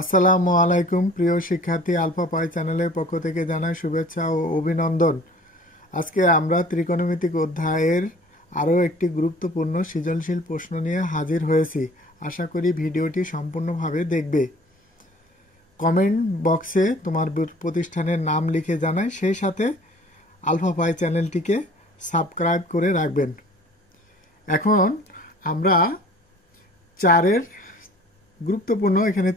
আসসালামু আলাইকুম প্রিয় শিক্ষার্থী আলফা পাই চ্যানেলের পক্ষ থেকে জানাই শুভেচ্ছা ও অভিনন্দন। আজকে আমরা ত্রিকোণমিতিক অধ্যায়ের আরও একটি গুরুত্বপূর্ণ সৃজনশীল প্রশ্ন নিয়ে হাজির হয়েছি। আশা করি ভিডিওটি সম্পূর্ণভাবে দেখবে। কমেন্ট বক্সে তোমার প্রতিষ্ঠানের নাম লিখে জানাই, সেই সাথে আলফা পাই চ্যানেলটিকে সাবস্ক্রাইব করে রাখবেন। এখন আমরা চারের গুরুত্বপূর্ণ, এখানে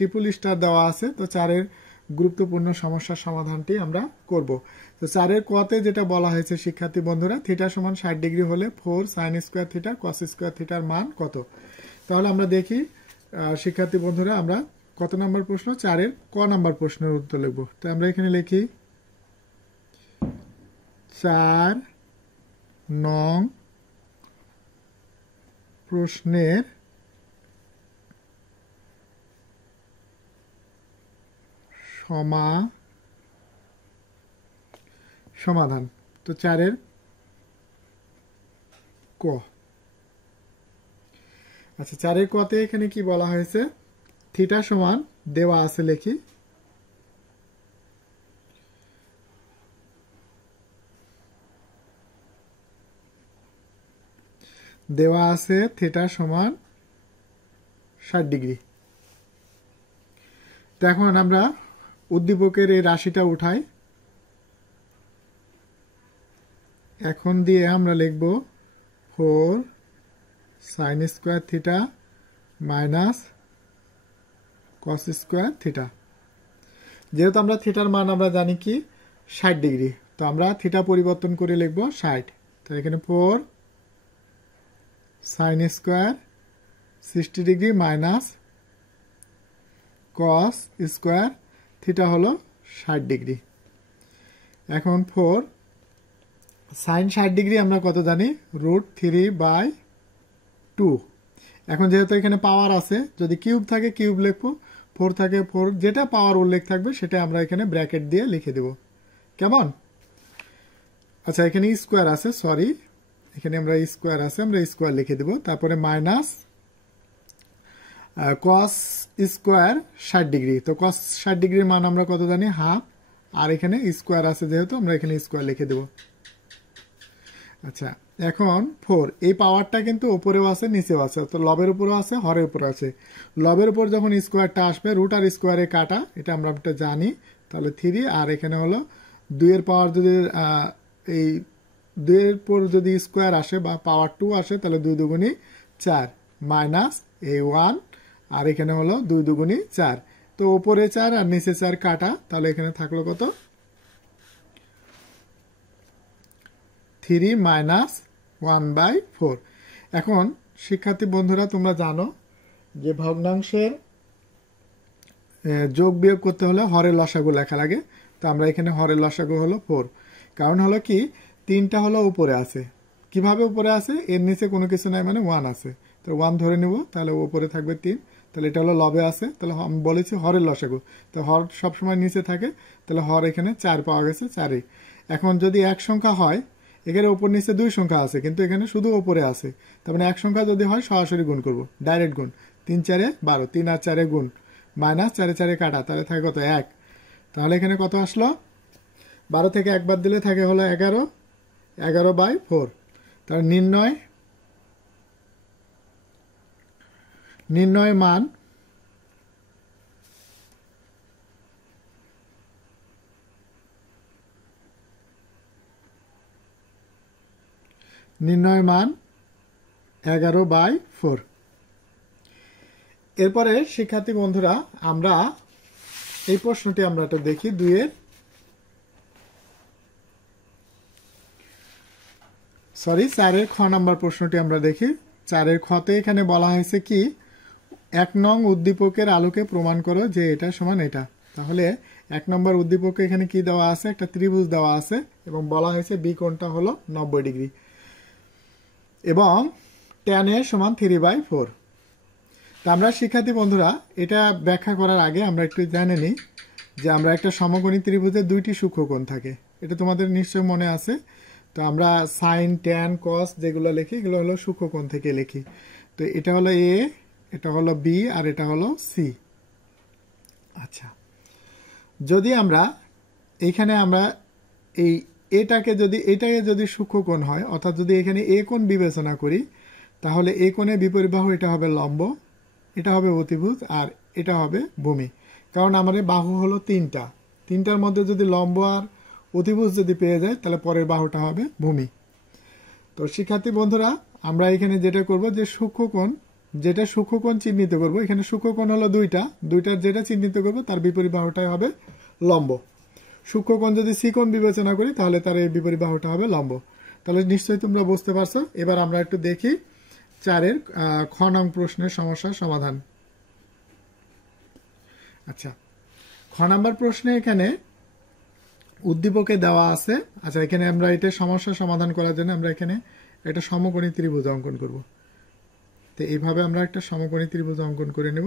ট্রিপল স্টার দেওয়া আছে, তো চারের গুরুত্বপূর্ণ সমস্যার সমাধানটি আমরা করব। তো চারের কতে যেটা বলা হয়েছে শিক্ষার্থী বন্ধুরা, থিটা সমান 60 ডিগ্রি হলে 4 sine square theta cos square থিটার মান কত। তাহলে আমরা দেখি শিক্ষার্থী বন্ধুরা, আমরা কত নম্বর প্রশ্ন, চারের ক নম্বর প্রশ্নের উত্তর লিখব। তো আমরা এখানে লিখি 4 নং প্রশ্নের সমাধান। তো চারের ক। আচ্ছা, চারের কতে এখানে কি বলা হয়েছে, থিটা সমান দেওয়া আছে, লিখি দেওয়া আছে থিটা সমান 60 ডিগ্রি। তো এখন আমরা উদ্দীপকের এই রাশিটা উঠাই। এখন দিয়ে আমরা লিখব 4 sine square theta minus cos square theta. যেহেতু আমরা থিটার মান আমরা জানি কি 60 ডিগ্রি, তো আমরা থিটা পরিবর্তন করে লিখব 60। তো এখানে 4 sine square 60 degree minus cos square theta হলো 60 ডিগ্রি। এখন 4 সাইন 60 ডিগ্রি আমরা কত জানি, √3/2। এখন যেহেতু এখানে পাওয়ার আছে, যদি কিউব থাকে কিউব লিখবো, 4 থাকে 4, যেটা পাওয়ার উল্লেখ থাকবে সেটা আমরা এখানে ব্র্যাকেট দিয়ে লিখে দেব। কেমন? আচ্ছা, এখানে স্কোয়ার আছে, সরি, এখানে আমরা স্কোয়ার আছে, আমরা স্কোয়ার লিখে দেব। তারপরে মাইনাস কস স্কোয়ার 60 ডিগ্রি। তো কস 60 ডিগ্রির মান আমরা কত জানি, হাফ, আর এখানে স্কোয়ার আছে যেহেতু আমরা এখানে স্কোয়ার লিখে দেব। আচ্ছা, এখন 4, এই পাওয়ারটা কিন্তু উপরেও আছে নিচেও আছে, তো লবের উপরেও আছে হরের উপরে আছে। লবের উপর যখন স্কোয়ারটা আসবে, রুট আর স্কোয়ারে কাটা, এটা আমরা জানি, তাহলে 3, আর এখানে হলো 2 এর পাওয়ার, যদি এই 2 এর পর যদি স্কোয়ার আসে বা পাওয়ার 2 আসে, তাহলে 2 দুগুণী 4 মাইনাস এই 1, আর এখানে হলো 2 দুগুণী 4। তো উপরে 4 আর নিচে 4 কাটা, তাহলে এখানে থাকলো কত, 3 মাইনাস 1/4। এখন শিক্ষার্থী বন্ধুরা, তোমরা জানো যে ভগ্নাংশের যোগ বিয়োগ করতে হলে হরের লসাগু লেখা লাগে। তো আমরা এখানে হরের লসাগু হলো 4। কারণ হলো কি, 3টা হলো উপরে আছে। কিভাবে উপরে আছে, এর নিচে কোনো কিছু নাই, মানে 1 আছে, তো 1 ধরে নিব, তাহলে উপরে থাকবে 3। তাহলে এটা হলো লবে আছে, তাহলে আমি বলেছি হরের লসাগু, তো হর সবসময় নিচে থাকে, তাহলে হর এখানে 4 পাওয়া গেছে, 4। এখন যদি এক সংখ্যা হয়, এখানে উপর নিচে 2 সংখ্যা আছে, কিন্তু এখানে শুধু উপরে আছে, তার মানে এক সংখ্যা যদি হয় সরাসরি গুণ করব, ডাইরেক্ট গুণ। 3 4 12, 3 আর 4 গুণ, মাইনাস 4 4 কাটা, তাহলে থাকে কত, 1। তাহলে এখানে কত আসলো, 12 থেকে 1 বাদ দিলে থাকে হলো 11, 11/4। তাহলে নির্ণয় মান নির্ণয় মান 11/4। এরপরে শিক্ষার্থী বন্ধুরা, আমরা এই প্রশ্নটি আমরা একটা দেখি, 4-এর খ নাম্বার প্রশ্নটি আমরা দেখি। 4-এর খতে এখানে বলা হয়েছে কি, 1 নং উদ্দীপকের আলোকে প্রমাণ করো যে এটা সমান এটা। তাহলে 1 নম্বর উদ্দীপকে এখানে কি দেওয়া আছে, একটা ত্রিভুজ দেওয়া আছে, এবং বলা হয়েছে বি কোণটা হলো 90 ডিগ্রি, এবং tan a সমান 3/4। তা আমরা শিক্ষার্থী বন্ধুরা, এটা ব্যাখ্যা করার আগে আমরা একটু জেনে নিই যে আমরা একটা সমকোণী ত্রিভুজের 2টি সূক্ষ্মকোণ থাকে, এটা তোমাদের নিশ্চয় মনে আছে। তো আমরা সাইন, ট্যান, কস যেগুলো লিখি, এগুলো হলো সূক্ষ্মকোণ থেকে লিখি। তো এটা হলো এ, এটা হলো বি, আর এটা হলো সি। আচ্ছা, যদি আমরা এইখানে আমরা এই এটাকে যদি সূক্ষ্মকোণ হয়, অর্থাৎ যদি এখানে এ কোণ বিবেচনা করি, তাহলে এ কোণের বিপরীত বাহু এটা হবে লম্ব, এটা হবে অতিভুজ, আর এটা হবে ভূমি। কারণ আমাদের বাহু হলো তিনটার মধ্যে যদি লম্ব আর অতিভুজ যদি পেয়ে যায়, তাহলে পরের বাহুটা হবে ভূমি। তো শিক্ষার্থী বন্ধুরা, আমরা এখানে যেটা করব, যে সূক্ষ্মকোণ চিহ্নিত করব। এখানে সূক্ষ্মকোণ হলো দুইটার যেটা চিহ্নিত করব তার বিপরীত বাহুটাই হবে লম্ব। সূক্ষ্মকোণ যদি সি-কোণ বিবেচনা করি, তাহলে তার এই বিপরীত বাহুটা হবে লম্ব। তাহলে নিশ্চয়ই তোমরা বুঝতে পারছো। এবার আমরা একটু দেখি 4-এর খ নং প্রশ্নের সমস্যার সমাধান। আচ্ছা, খ নাম্বার প্রশ্নে এখানে উদ্দীপকে দেওয়া আছে। আচ্ছা, এখানে আমরা এটা সমস্যা সমাধান করার জন্য আমরা এখানে একটা সমকোণী ত্রিভুজ অঙ্কন করব। তো এইভাবে আমরা একটা সমকোণী ত্রিভুজ অঙ্কন করে নেব।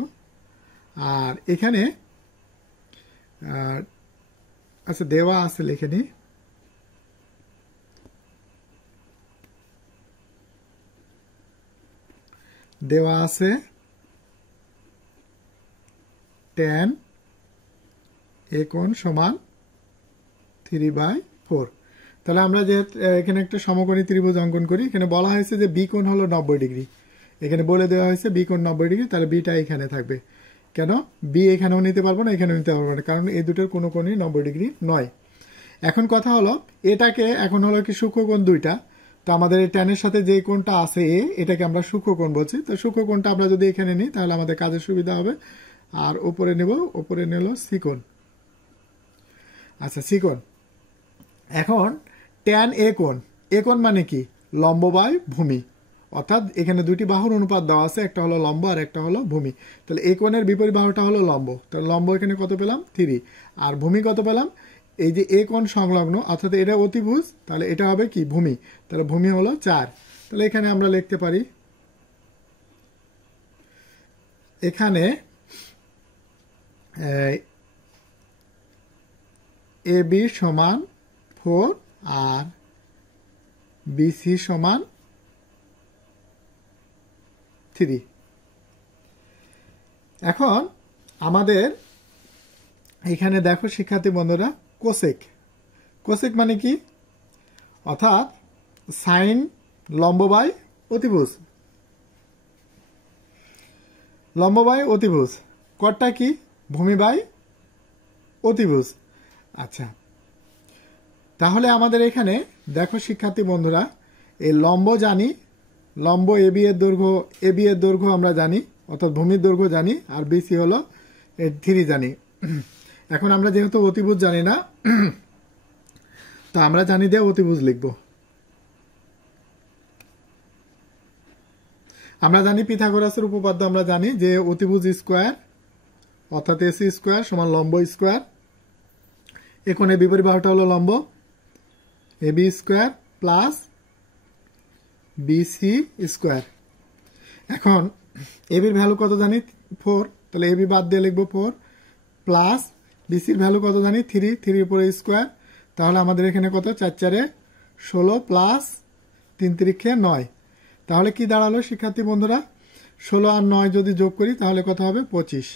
আর এখানে আচ্ছা, দেওয়া আছে, লিখে নি। দেওয়া আছে tan a কোণ সমান 3/4। তাহলে আমরা যে এখানে একটা সমকোণী ত্রিভুজ অঙ্কন করি, এখানে বলা হয়েছে যে বি কোণ হলো 90 ডিগ্রি। এখানে বলে দেওয়া হয়েছে বি কোণ 90 ডিগ্রি, তাহলে বিটা এখানে থাকবে। কেন বি এখানেও নিতে পারবো না, এখানেও নিতে পারবো না, কারণ এই দুটোর কোনো কোণই 90 ডিগ্রি নয়। এখন কথা হলো, এটাকে এখন হলো কি সূক্ষ্মকোণ দুইটা, তো আমাদের এই ট্যানের সাথে যে কোণটা আছে এটাকে আমরা সূক্ষ্মকোণ বলছি। তো সূক্ষ্মকোণটা আমরা যদি এখানে নিই, তাহলে আমাদের কাজের সুবিধা হবে। আর উপরে নিল সি-কোণ। আচ্ছা, সি-কোণ। এখন ট্যান এ কোণ মানে কি? লম্ব বাই ভূমি। অর্থাৎ এখানে দুটি বাহুর অনুপাত দেওয়া আছে, একটা হলো লম্ব আর একটা হলো ভূমি। তাহলে এ কোণের বিপরীত বাহুটা হলো লম্ব, তাহলে লম্ব এখানে কত পেলাম? 3। আর ভূমি কত পেলাম? এই যে এ কোণ সংলগ্ন, অর্থাৎ এটা অতিভুজ, তাহলে এটা হবে কি? ভূমি। তাহলে ভূমি হলো 4। তাহলে এখানে আমরা লিখতে পারি, এখানে এ বি সমান 4 আর বিসি সমান 3। এখন আমাদের এখানে দেখো শিক্ষার্থী বন্ধুরা, কোসেক মানে কি? অর্থাৎ সাইন লম্ব বাই অতিভুজ। লম্ব বাই অতিভুজ। কটটা কি? ভূমি বাই অতিভুজ। আচ্ছা, তাহলে আমাদের এখানে দেখো শিক্ষার্থী বন্ধুরা, এই লম্ব জানি, লম্ব এবি এর দৈর্ঘ্য আমরা জানি, অর্থাৎ ভূমির দৈর্ঘ্য জানি, আর বিসি হলো 3 জানি। এখন আমরা যেহেতু অতিভুজ জানি না, তো আমরা জানি দিয়ে অতিভুজ লিখব। আমরা জানি পিথাগোরাসের উপপাদ্য, আমরা জানি যে অতিভুজ স্কোয়ার অর্থাৎ এসি স্কোয়ার সমান লম্ব স্কোয়ার। এখানে বিপরীত বাহুটা হলো লম্ব, AB square plus BC square. এখন এবির ভ্যালু কত জানি? 4, তাহলে এবি বাদ দিয়ে লিখবো 4 প্লাস বিসির ভ্যালু কত জানি? 3 উপরে স্কোয়ার। তাহলে আমাদের এখানে কত? 4 16 প্লাস 3 3 9। তাহলে কি দাঁড়ালো শিক্ষার্থী বন্ধুরা? 16 আর 9 যদি যোগ করি তাহলে কত হবে? 25।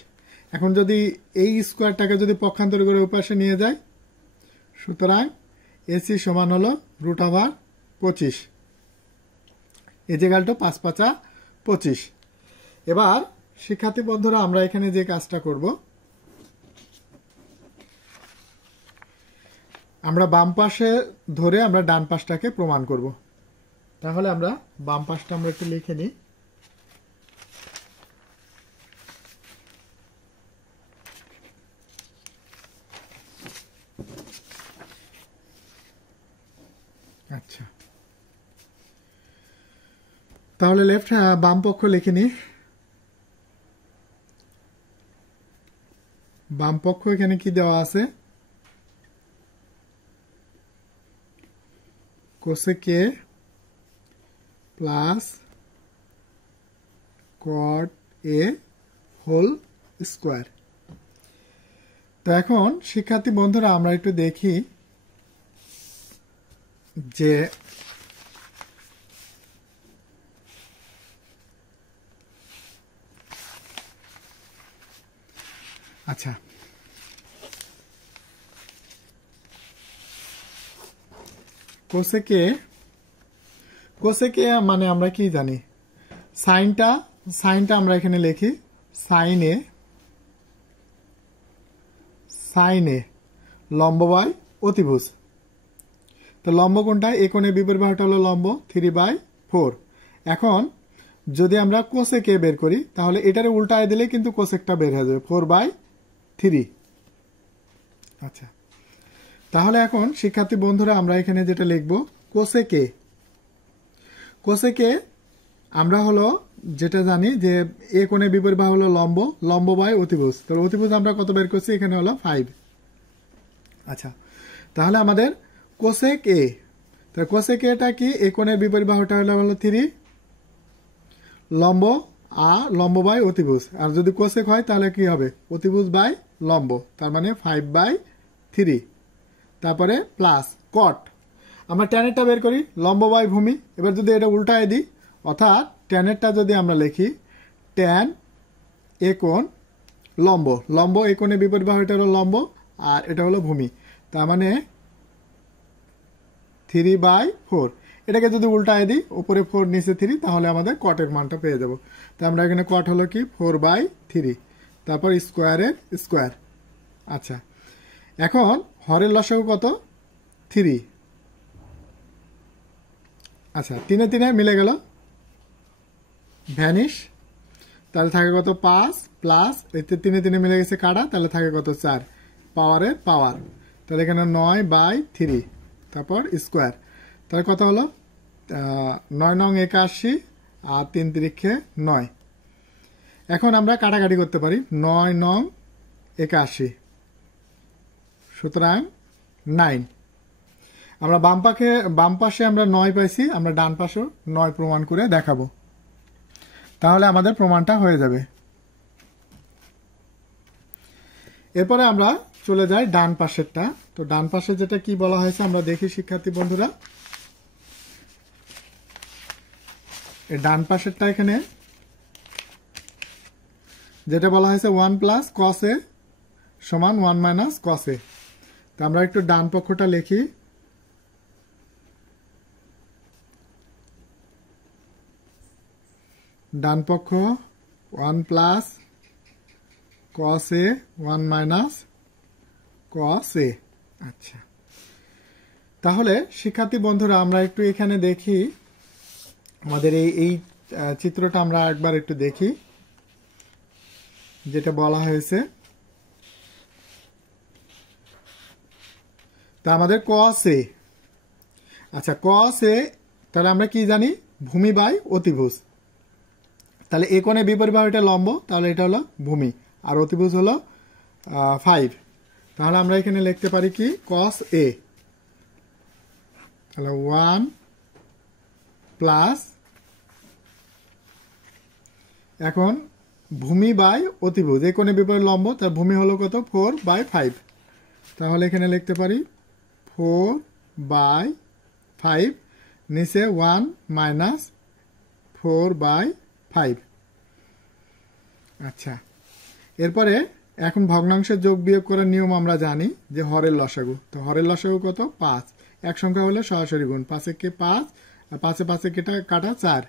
এখন যদি এই স্কোয়ারটাকে যদি পক্ষান্তর করে ওই পাশে নিয়ে যায়, সুতরাং এসি সমান হলো √25 = 5 5 25। এবার শিক্ষার্থী বন্ধুরা, আমরা এখানে যে কাজটা করব, আমরা বাম পাশে ধরে আমরা ডান পাশটাকে প্রমাণ করব। তাহলে আমরা বাম পাশটা আমরা একটু লিখে নিই। আচ্ছা, তাহলে বাম পক্ষ লিখে নিই। বাম পক্ষ এখানে কি দেওয়া আছে? Cosec A plus cot A whole square. তো এখন শিক্ষার্থী বন্ধুরা, আমরা একটু দেখি যে আচ্ছা, কোসেকে মানে আমরা কি জানি, সাইনটা আমরা এখানে লিখি সাইনে লম্ব বাই অতিভুজ। তো লম্ব কোনটা, এই কোণের বিপরীত বাহুটা হলো লম্ব 3/4। এখন যদি আমরা কোসেকে বের করি তাহলে এটারে উল্টায় দিলে কিন্তু কোসেকটা বের হয়ে যাবে 4/3। আচ্ছা, তাহলে এখন শিক্ষার্থী বন্ধুরা আমরা এখানে যেটা লিখব কোসেকে আমরা হলো যেটা জানি যে এ কোণের বিপরীত বাহু হলো লম্ব বাই অতিভুজ। তো অতিভুজ আমরা কত বের করছি, এখানে হলো 5। আচ্ছা, তাহলে আমাদের কোসেক এ, তাহলে কোসেক এটা কি, এ কোণের বিপরীত বাহুটা হলো 3, লম্ব বাই অতিভুজ। আর যদি কোসেক হয় তাহলে কি হবে, অতিভুজ বাই লম্ব, তার মানে 5/3। তারপরে প্লাস কট, আমরা ট্যানেরটা বের করি লম্ব বাই ভূমি। এবার যদি এটা উল্টায় দিই, অর্থাৎ ট্যানেরটা যদি আমরা লিখি ট্যান এ কোণ লম্ব এ কোণের বিপরীত বাহু এটা হলো লম্ব আর এটা হলো ভূমি, তার মানে 3/4। এটাকে যদি উল্টায় দিই, উপরে 4 নিচে 3, তাহলে আমাদের কটের মানটা পেয়ে যাব। তো আমরা এখানে কট হলো কি 4/3, তারপর স্কোয়ারের স্কোয়ার। আচ্ছা, এখন হরের লসাগু কত, 3। আচ্ছা, 3 মিলে গেল, ভ্যানিশ, তাহলে থাকে কত 5 প্লাস এতে 3 মিলে গেছে কাটা, তাহলে থাকে কত 4, পাওয়ারের পাওয়ার, তাহলে এখানে 9/3, তারপর স্কোয়ার, তাহলে কত হলো 9 নং 81 আর 3 3 9। এখন আমরা কাটাকাটি করতে পারি, 9 নং 81, সুতরাং 9। আমরা বাম পাশে আমরা 9 পাইছি, আমরা ডান পাশেও 9 প্রমাণ করে দেখাবো, তাহলে আমাদের প্রমাণটা হয়ে যাবে। এরপরে আমরা চলে যাই ডান পাশেরটা। তো ডান পাশে যেটা কি বলা হয়েছে আমরা দেখি শিক্ষার্থী বন্ধুরা। এই ডান পাশেরটা এখানে যেটা বলা হয়েছে 1 + cos a = 1 - cos a। তো আমরা একটু ডান পক্ষটা লিখি, ডান পক্ষ 1 + cos a 1 - cos a। আচ্ছা, তাহলে শিক্ষার্থী বন্ধুরা আমরা একটু এখানে দেখি, আমাদের এই চিত্রটা আমরা একবার একটু দেখি যেটা বলা হয়েছে। তা আমাদের cos a, আচ্ছা cos a, তাহলে আমরা কি জানি, ভূমি বাই অতিভুজ। তাহলে এ কোণের বিপরীত বাহু এটা লম্ব, তাহলে এটা হলো ভূমি আর অতিভুজ হলো 5। তাহলে আমরা এখানে লিখতে পারি কি cos a, তাহলে 1 প্লাস, এখন ভূমি বাই অতিভুজ, এ কোণের বিপরীত লম্ব, তার ভূমি হলো কত 4/5। তাহলে এখানে লিখতে পারি 4/5, নিচে 1 - 4/5। আচ্ছা, এরপরে এখন ভগ্নাংশের যোগ বিয়োগ করার নিয়ম আমরা জানি যে হরের লসাগু। তো হরের লসাগু কত 5, এক সংখ্যা হলে সরাসরি গুণ, 5 × 5 আর 5 × 5 কাটা 4।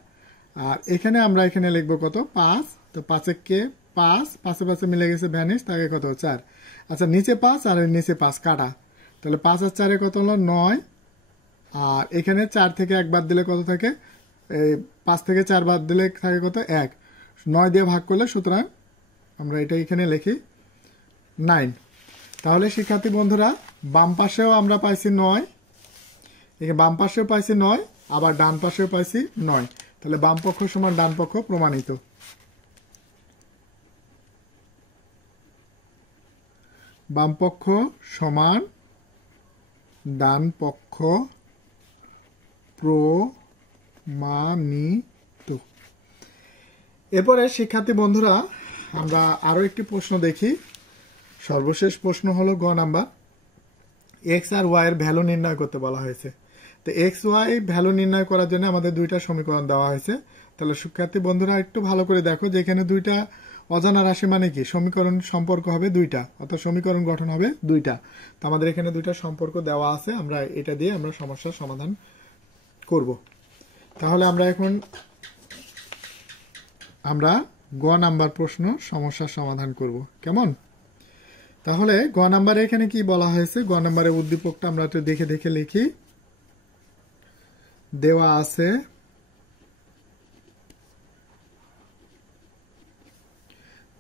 আর এখানে আমরা এখানে লিখবো কত 5, তো 5 × 5, 5 5 মিলে গেছে ভ্যানিশ, তাকে কত 4। আচ্ছা, নিচে 5 আর নিচে 5 কাটা, তাহলে 5 আর 4 কত হলো 9। আর এখানে 4 থেকে 1 বাদ দিলে কত থাকে, 5 থেকে 4 বাদ দিলে থাকে কত 1, 9 দিয়ে ভাগ করলে, সুতরাং আমরা এটা এখানে লিখি 9। তাহলে শিক্ষার্থী বন্ধুরা বাম পাশেও আমরা পাইছি 9, এখানে বাম পাশেও পাইছি 9, আবার ডান পাশেও পাইছি 9, তাহলে বাম পক্ষ সমান ডান পক্ষ প্রমাণিত। বাম পক্ষ সমান ডান পক্ষ প্রমাণিত। এরপরে শিক্ষার্থী বন্ধুরা আমরা আরো একটি প্রশ্ন দেখি। সর্বশেষ প্রশ্ন হলো গ নাম্বার, এক্স আর ওয়াই এর ভ্যালু নির্ণয় করতে বলা হয়েছে। তো এক্স ওয়াই ভ্যালু নির্ণয় করার জন্য আমাদের দুইটা সমীকরণ দেওয়া হয়েছে। তাহলে শিক্ষার্থী বন্ধুরা একটু ভালো করে দেখো যে এখানে দুইটা অজানা রাশি মানে কি, সমীকরণ সম্পর্ক হবে দুইটা, অর্থাৎ সমীকরণ গঠন হবে দুইটা। তো আমাদের এখানে দুইটা সম্পর্ক দেওয়া আছে, আমরা এটা দিয়ে আমরা সমস্যার সমাধান করব। তাহলে আমরা গ নাম্বার প্রশ্ন সমস্যার সমাধান করব, কেমন? তাহলে গ নাম্বারে এখানে কি বলা হয়েছে, গ নাম্বারের উদ্দীপকটা আমরা একটু দেখে দেখে লিখি। দেওয়া আছে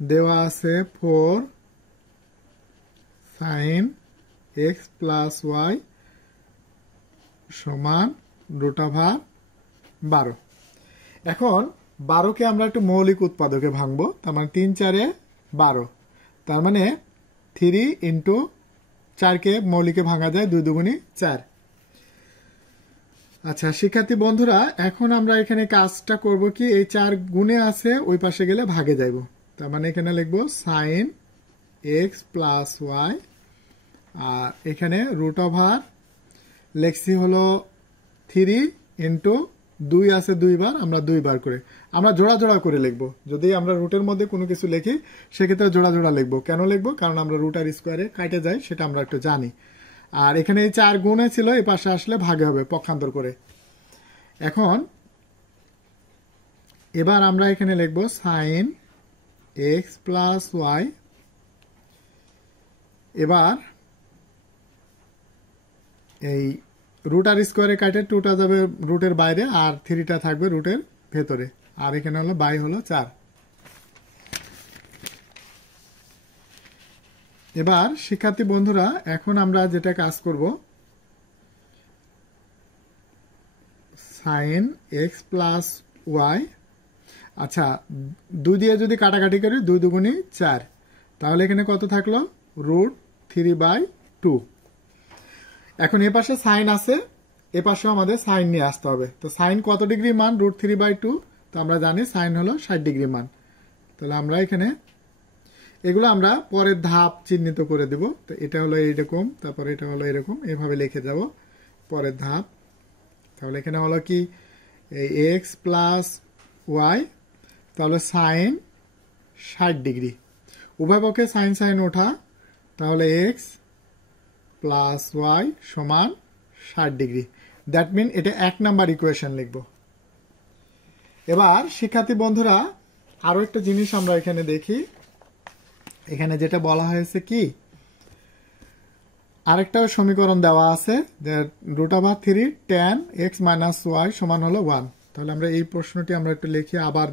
4 sin x plus y সমান √12। এখন 12কে আমরা একটু মৌলিক উৎপাদকে ভাঙবো, তার মানে 3 4 12, তার মানে 3 ইন্টু 4কে মৌলিকে ভাঙা যায় 2 2 4। আচ্ছা শিক্ষার্থী বন্ধুরা, এখন আমরা এখানে কাজটা করব কি, এই 4 গুণে আছে ওই পাশে গেলে ভাগে যাইব, তার মানে এখানে লিখবো sin x plus y, আর এখানে √, লেখছি হলো 3 ইন্টু 2 আছে 2 বার, আমরা 2 বার করে আমরা জোড়া জোড়া করে লিখবো। যদি আমরা রুটের মধ্যে কোনো কিছু লিখি সেক্ষেত্রে জোড়া জোড়া লিখবো। কেন লিখবো? কারণ আমরা রুট আর স্কোয়ারে কাটে যাই, সেটা আমরা একটু জানি। আর এখানে এই 4 গুণে ছিল, এই পাশে আসলে ভাগে হবে পক্ষান্তর করে। এখন এবার আমরা এখানে লিখবো sin x plus y, এবার এই রুট আর স্কোয়ারে কাটে 2টা যাবে রুটের বাইরে আর 3টা থাকবে রুটের ভেতরে, আর এখানে হলো বাই হলো 4। এবার শিক্ষার্থী বন্ধুরা, এখন আমরা যেটা কাজ করব, sin x plus y, আচ্ছা 2 দিয়ে যদি কাটাকাটি করি 2 2 4, তাহলে এখানে কত থাকলো √3/2। এখন এ পাশে সাইন আছে, এ পাশেও আমাদের সাইন নিয়ে আসতে হবে। তো সাইন কত ডিগ্রি মান? √3/2। তো আমরা জানি সাইন হলো 60 ডিগ্রি মান। তাহলে আমরা এখানে এগুলো আমরা পরের ধাপ চিহ্নিত করে দেব। তো এটা হলো এইরকম, তারপর এটা হলো এরকম, এভাবে লিখে যাব পরের ধাপ। তাহলে এখানে হলো কি, এই এক্স প্লাস ওয়াই, তাহলে সাইন 60 ডিগ্রি, উভয় পক্ষে সাইন সাইন ওঠা, তাহলে এক্স প্লাস ওয়াই সমান 60 ডিগ্রি। দ্যাট মিন এটা 1 নাম্বার ইকুয়েশন লিখব। এবার শিক্ষার্থী বন্ধুরা, আরো একটা জিনিস আমরা এখানে দেখি, এখানে যেটা বলা হয়েছে কি, আরেকটা সমীকরণ দেওয়া আছে √3 tan x minus y সমান হলো 1। তাহলে আমরা এই প্রশ্নটি আমরা একটু লিখি আবার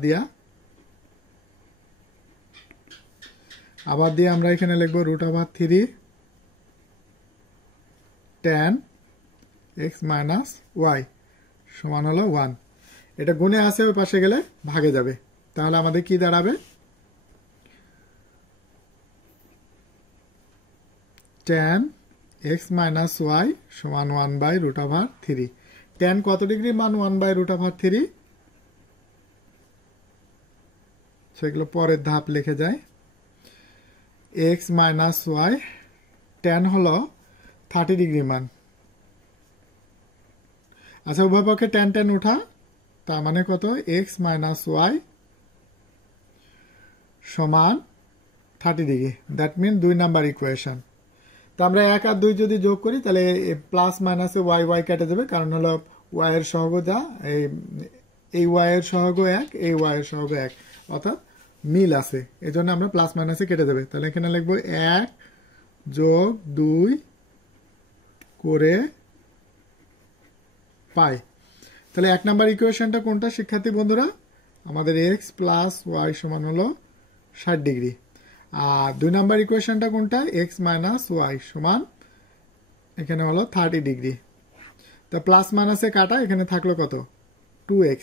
দিয়ে আমরা এখানে লিখবো √3 tan x minus y সমান হলো 1। এটা গুণে আছে, ওই পাশে গেলে ভাগে যাবে, তাহলে আমাদের কি দাঁড়াবে, tan x minus y সমান 1/√3। tan কত ডিগ্রি মান? 1/√3। সেগুলো পরের ধাপ লিখে যায়। x minus y, tan হলো 30 ডিগ্রি মান। আচ্ছা উভয় পক্ষে tan tan উঠা, তার মানে কত, x minus y সমান 30 degree. That mean 2 number equation. তো আমরা 1 আর 2 যদি যোগ করি তাহলে প্লাস মাইনাসে ওয়াই ওয়াই কেটে যাবে, কারণ হলো ওয়াই এর সহগ যা, এই ওয়াই এর সহগ 1, এই ওয়াই এর সহগ 1, অর্থাৎ মিল আছে, এই জন্য আমরা প্লাস মাইনাসে কেটে যাবে। তাহলে এখানে লিখবো 1 যোগ 2 করে পাই। তাহলে 1 নাম্বার ইকুয়েশনটা কোনটা শিক্ষার্থী বন্ধুরা? আমাদের এক্স প্লাস ওয়াই সমান হলো 60 ডিগ্রি। আর 2 নাম্বার ইকুয়েশনটা কোনটা? এক্স মাইনাস ওয়াই সমান এখানে হলো 30 ডিগ্রি। তা প্লাস মাইনাসে কাটা, এখানে থাকলো কত, 2x।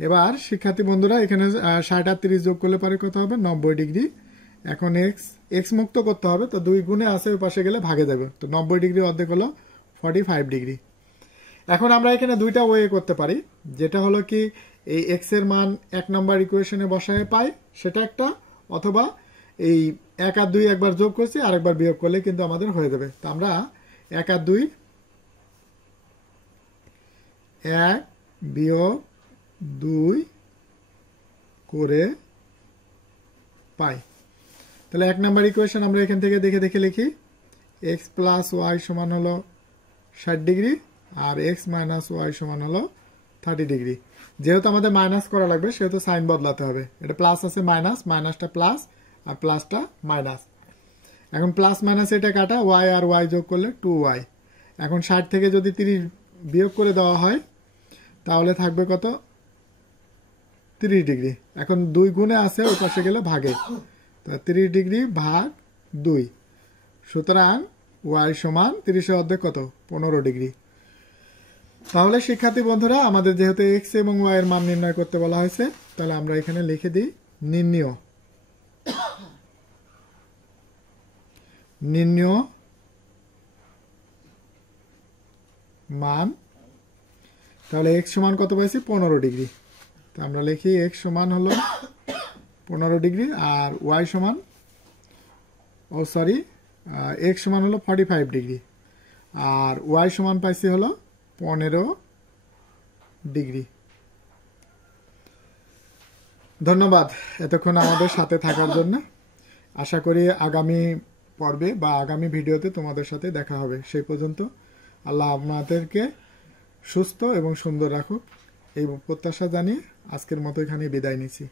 এবার শিক্ষার্থী বন্ধুরা, এখানে 60 আর 30 যোগ করলে পরে কত হবে, 90 ডিগ্রি। এখন এক্স মুক্ত করতে হবে, তো 2 গুণে আছে, ওই পাশে গেলে ভাগে যাবে, তো 90 ডিগ্রি অর্ধেক হলো 45 ডিগ্রি। এখন আমরা এখানে দুইটা ওয়ে করতে পারি, যেটা হলো কি, এই এক্স এর মান 1 নাম্বার ইকুয়েশনে বসায় পাই, সেটা একটা, অথবা এই 1 আর 2 একবার যোগ করছি, আরেকবার বিয়োগ করলে কিন্তু আমাদের হয়ে যাবে। তো আমরা 1 আর 2, 1 বিয়োগ 2 করে পাই। তাহলে 1 নাম্বার ইকুয়েশন আমরা এখান থেকে দেখে দেখে লিখি। এক্স প্লাস ওয়াই সমান হলো 60 ডিগ্রি আর এক্স মাইনাস ওয়াই সমান হলো 30 ডিগ্রি। যেহেতু আমাদের মাইনাস করা লাগবে সেহেতু সাইন বদলাতে হবে। এটা প্লাস আছে মাইনাস, মাইনাসটা প্লাস আর প্লাসটা মাইনাস। এখন প্লাস মাইনাস এটা কাটা, ওয়াই আর ওয়াই যোগ করলে 2y। এখন 60 থেকে যদি 30 বিয়োগ করে দেওয়া হয় তাহলে থাকবে কত? 30 ডিগ্রি। এখন 2 গুণে আছে, ওই পাশে গেলে ভাগে, 30 ডিগ্রি ভাগ 2। সুতরাং ওয়াই সমান 30 অর্ধেক কত? 15 ডিগ্রি। তাহলে শিক্ষার্থী বন্ধুরা, আমাদের যেহেতু এক্স এবং ওয়াই এর মান নির্ণয় করতে বলা হয়েছে, তাহলে আমরা এখানে লিখে দিই নির্ণয় মান। তাহলে এক্স সমান কত পাইছি? 15 ডিগ্রি। তো আমরা লিখি এক্স সমান হলো 15 ডিগ্রি আর ওয়াই সমান এক্স সমান হলো 45 ডিগ্রি আর ওয়াই সমান পাইছি হলো 15 ডিগ্রি। ধন্যবাদ এতক্ষণ আমাদের সাথে থাকার জন্য। আশা করি আগামী পর্বে বা আগামী ভিডিওতে তোমাদের সাথে দেখা হবে। সেই পর্যন্ত আল্লাহ আপনাদেরকে সুস্থ এবং সুন্দর রাখুক, এই প্রত্যাশা জানিয়ে আজকের মতো এখানে বিদায় নিচ্ছি।